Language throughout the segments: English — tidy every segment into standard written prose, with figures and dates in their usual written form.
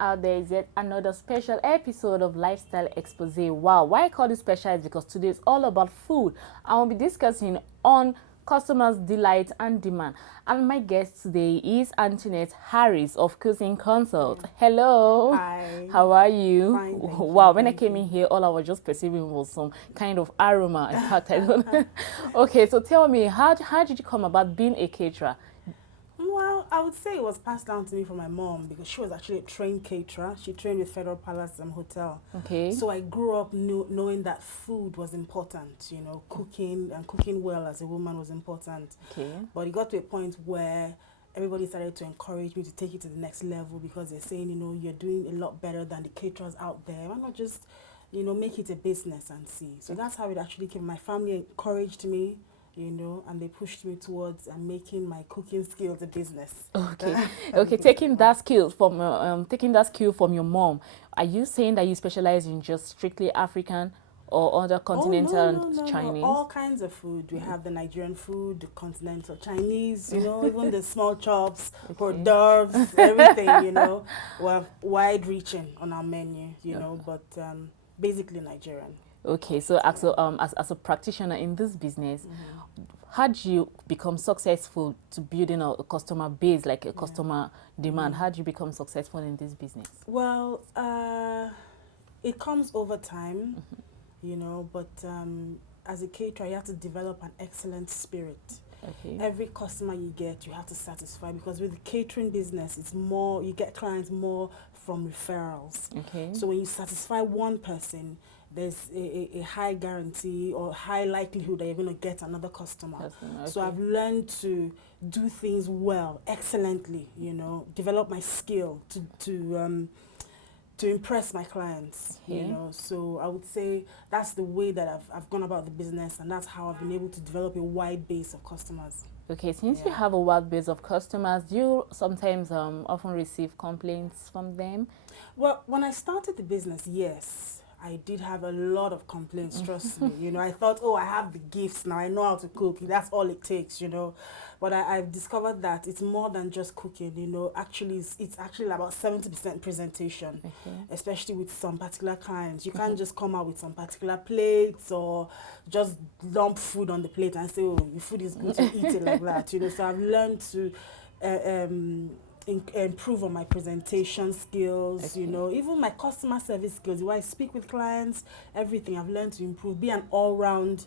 out there is yet another special episode of Lifestyle Xpose. Wow, why I call this special is because today is all about food. I will be discussing on customers' delight and demand. And my guest today is Antoinette Harris of Kuisine Konsult. Hello. Hi. How are you? Fine, thank Wow, you, when I thank came you. in here, all I was just perceiving was some kind of aroma. In fact, I don't. Okay, so tell me, how did you come about being a caterer? Well, I would say it was passed down to me from my mom because she was actually a trained caterer. She trained with Federal Palace Hotel. Okay. So I grew up knowing that food was important, cooking and cooking well as a woman was important. Okay. But it got to a point where everybody started to encourage me to take it to the next level because they're saying, you're doing a lot better than the caterers out there. Why not just, make it a business and see? So that's how it actually came. My family encouraged me, and they pushed me towards making my cooking skills a business. Okay, okay. Taking that skill from your mom. Are you saying that you specialize in just strictly African or other continental and Chinese? All kinds of food. We have the Nigerian food, the continental Chinese, even the small chops, hors d'oeuvres, everything, We're wide-reaching on our menu, but basically Nigerian. Okay, so as a practitioner in this business, how do you become successful to building a customer base, like a customer demand? How do you become successful in this business? Well, it comes over time, but as a caterer, you have to develop an excellent spirit. Okay. Every customer you get, you have to satisfy because with the catering business, it's more, you get clients more from referrals. Okay. So when you satisfy one person, there's a high guarantee or high likelihood that you're going to get another customer. Okay. So I've learned to do things well, excellently, develop my skill to impress my clients, So I would say that's the way that I've gone about the business, and that's how I've been able to develop a wide base of customers. Okay, since you have a wide base of customers, do you sometimes often receive complaints from them? Well, when I started the business, yes. I did have a lot of complaints, trust me. I thought, I have the gifts now, I know how to cook, that's all it takes, But I've discovered that it's more than just cooking, Actually, it's actually about 70% presentation, especially with some particular clients. You can't just come out with some particular plates or just dump food on the plate and say, your food is good, to eat it like that, So I've learned to improve on my presentation skills, even my customer service skills, the way I speak with clients, everything I've learned to improve, be an all-round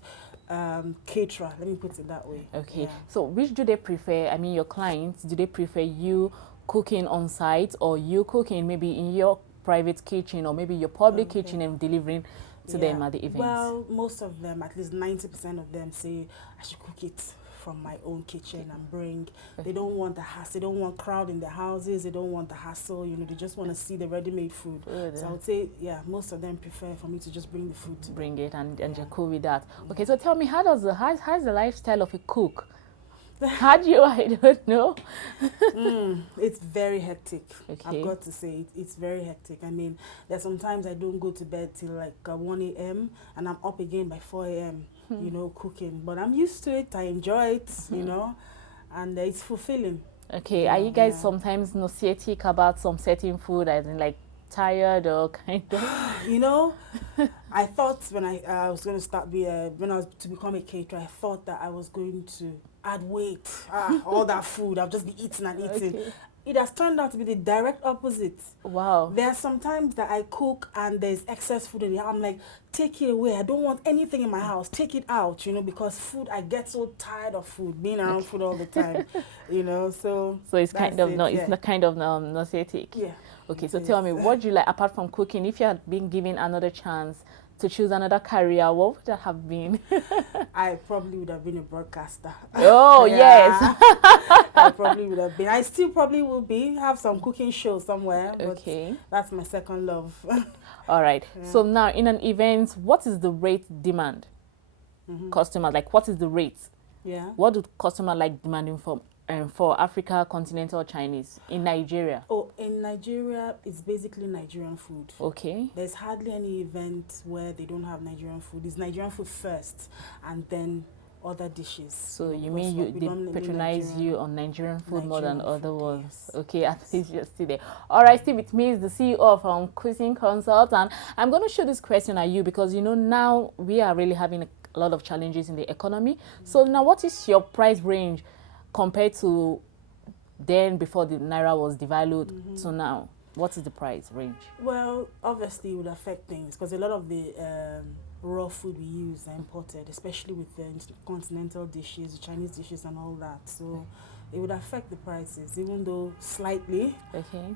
caterer, let me put it that way. Okay, so which do they prefer? I mean, your clients, do they prefer you cooking on site or you cooking maybe in your private kitchen or maybe your public kitchen and delivering to them at the events? Well, most of them, at least 90% of them say I should cook it from my own kitchen and bring. They don't want the hassle. They don't want crowd in their houses. They don't want the hassle. They just want to see the ready-made food. So I would say, most of them prefer for me to just bring the food to bring it and you're cool with that. Okay, so tell me, how's the lifestyle of a cook? How do you? I don't know. It's very hectic. Okay. I've got to say, it's very hectic. I mean, there's sometimes I don't go to bed till like 1 a.m. and I'm up again by 4 a.m. Cooking. But I'm used to it. I enjoy it. And it's fulfilling. Okay. Are you guys sometimes nauseatic about some certain food, as in like tired or kind of? I thought when I was going to start when I was to become a caterer, I thought that I was going to add weight. All that food, I'll just be eating and eating. Okay. It has turned out to be the direct opposite. Wow. There are some times that I cook and there's excess food in the house. I'm like, take it away. I don't want anything in my house. Take it out, because food, I get so tired of food, being around food all the time, so it's kind of it's not kind of nauseatic. Yeah. Okay, so tell me, what do you like apart from cooking? If you had been given another chance to choose another career, what would that have been? I probably would have been a broadcaster. Oh, yes. I probably would have been. I still probably will be. Have some cooking show somewhere. But that's my second love. All right. Yeah. So now in an event, what is the rate demand? Customer, like what is the rate? Yeah. What do customer like demanding for Africa, continental Chinese in Nigeria? Oh, in Nigeria, it's basically Nigerian food. Okay. There's hardly any event where they don't have Nigerian food. It's Nigerian food first, and then other dishes. So you because mean we're they predominantly patronize Nigerian. you on Nigerian food more than Nigerian other food, ones? yes. Okay, at least you're still there. All right, Steve, it means the CEO of Kuisine Konsult, and I'm going to show this question at you because now we are really having a lot of challenges in the economy. So now, what is your price range compared to then before the naira was devalued to now? What is the price range? Well, obviously it would affect things because a lot of the raw food we use are imported, especially with the continental dishes, Chinese dishes and all that. So it would affect the prices, even though slightly, Okay.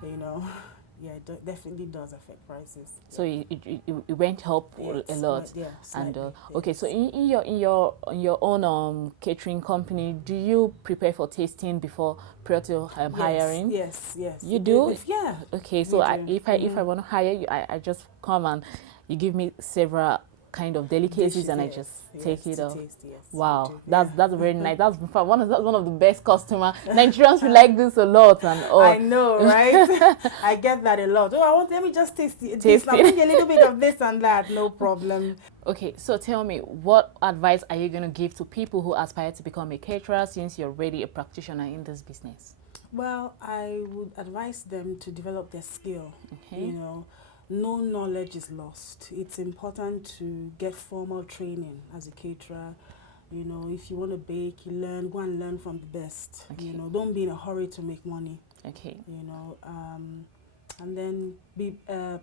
yeah, it definitely does affect prices. So it went up a lot. Yeah, And slightly. okay, yes. so in your own catering company, do you prepare for tasting before prior to hiring? Yes. You do? Yeah. Okay, We so do. if I want to hire you, I just come and you give me several kind of delicacies Dishes, and I yes, just yes, take it to off. taste, yes, we Wow, do. that's very nice. That's one of the best customer. Nigerians we like this a lot and all. I know, right? I get that a lot. Oh, let me just taste it. Taste Now it. bring a little bit of this and that, no problem. Okay, so tell me, what advice are you going to give to people who aspire to become a caterer since you're already a practitioner in this business? Well, I would advise them to develop their skill. Okay. No knowledge is lost. It's important to get formal training as a caterer. If you want to bake, go and learn from the best. Okay. Don't be in a hurry to make money. Okay. And then be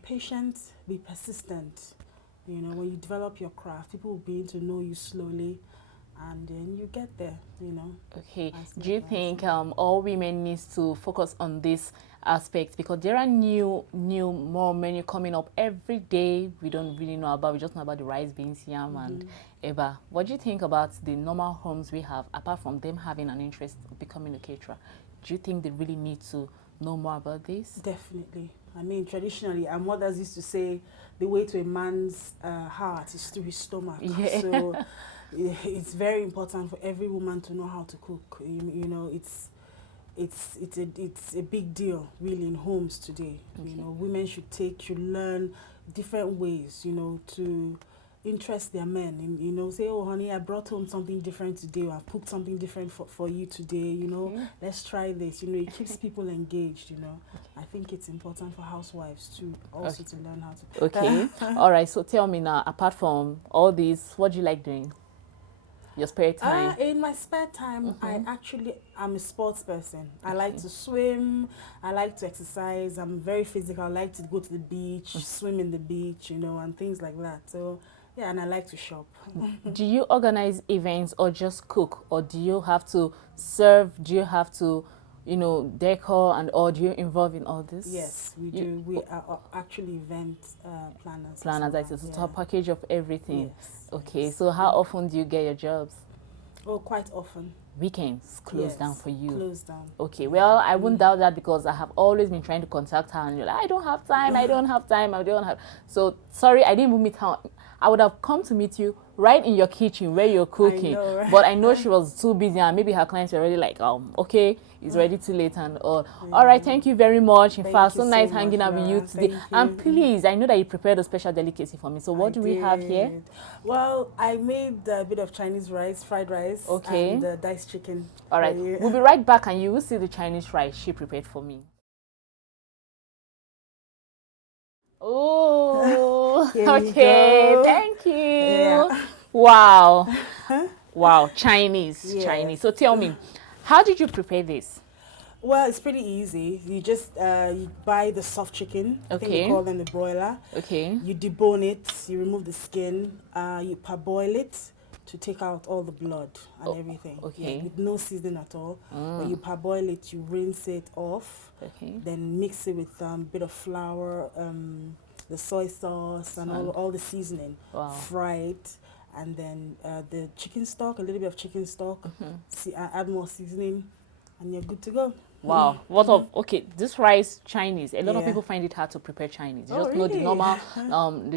patient, be persistent. When you develop your craft, people will begin to know you slowly, and then you get there. Okay. Do you think all women needs to focus on this aspect because there are more menu coming up every day we don't really know about? We just know about the rice, beans, yam, and eba. What do you think about the normal homes we have apart from them having an interest in becoming a caterer? Do you think they really need to know more about this? Definitely. I mean, traditionally, our mothers used to say the way to a man's heart is through his stomach. Yeah. So it's very important for every woman to know how to cook. It's a big deal really in homes today. Okay. Women should learn different ways, to interest their men in, say, oh honey, I brought home something different today, or I've cooked something different for you today, Okay. let's try this. It keeps people engaged. I think it's important for housewives too also to learn how to. Okay. All right, so tell me now, apart from all these, what do you like doing? Your spare time? In my spare time, I'm a sports person. I like to swim. I like to exercise. I'm very physical. I like to go to the beach, swim in the beach, and things like that. So, yeah, and I like to shop. Do you organize events or just cook? Or do you have to serve? Do you have to, decor and or do you involve in all this? Yes, we do. We are actually event planners. Planners, like it's a package of everything. Yes. Okay, Yes. so how often do you get your jobs? Oh, quite often. Weekends closed down for you. Closed down. Okay, well, I wouldn't doubt that because I have always been trying to contact her and you're like, I don't have time. So, sorry, I didn't even meet her. I would have come to meet you right in your kitchen where you're cooking. I know, right? But I know she was too busy and maybe her clients were already like, okay, it's already too late and all. All right, thank you very much. In fact, so nice hanging out with you today. And please, I know that you prepared a special delicacy for me. So what do we have here? Well, I made a bit of Chinese rice, fried rice, and diced chicken. All right, we'll be right back and you will see the Chinese rice she prepared for me. Oh, okay, thank you. Yeah. Wow. Wow, Chinese. So tell me, how did you prepare this? Well, it's pretty easy. You just you buy the soft chicken. I think they call them the broiler. Okay. You debone it. You remove the skin. You parboil it to take out all the blood and everything. Okay. Yeah, with no seasoning at all. When you parboil it, you rinse it off. Okay. Then mix it with a bit of flour, the soy sauce, and all the seasoning. Wow. Fry it. And then the chicken stock, a little bit of chicken stock. Add more seasoning, and you're good to go. Wow. This rice Chinese. A lot of people find it hard to prepare Chinese. You just know the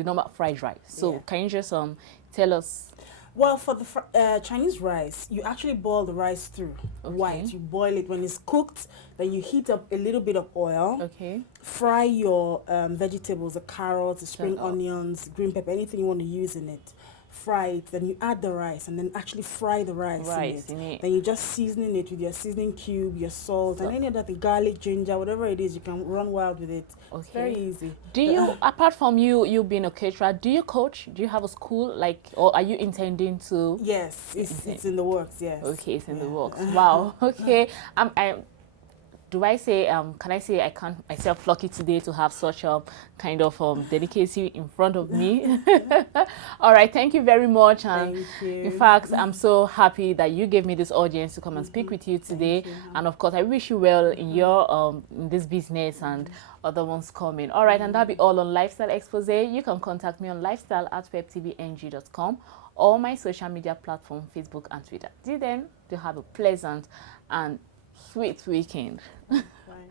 normal fried rice. So can you just tell us? Well, for the Chinese rice, you actually boil the rice through white. You boil it. When it's cooked, then you heat up a little bit of oil. Okay. Fry your vegetables, the carrots, the spring onions, green pepper, anything you want to use in it. fry it, then you add the rice, and then actually fry the rice in it. Then you just seasoning it with your seasoning cube, your salt, and any other thing, garlic, ginger, whatever it is, you can run wild with it. Okay. It's very easy. Do you, apart from you being a caterer, do you coach? Do you have a school, like, or are you intending to? Yes, it's in the works. Yes. Okay, it's in the works. Wow. Okay. Do I say, can I say I count myself lucky today to have such a kind of delicacy in front of me? All right, thank you very much. And thank you. In fact, I'm so happy that you gave me this audience to come and speak with you today. And of course, I wish you well in your in this business and other ones coming. All right, and that'll be all on Lifestyle Xpose. You can contact me on lifestyle@webtvng.com or my social media platform, Facebook and Twitter. Till then, to have a pleasant and sweet weekend. Bye.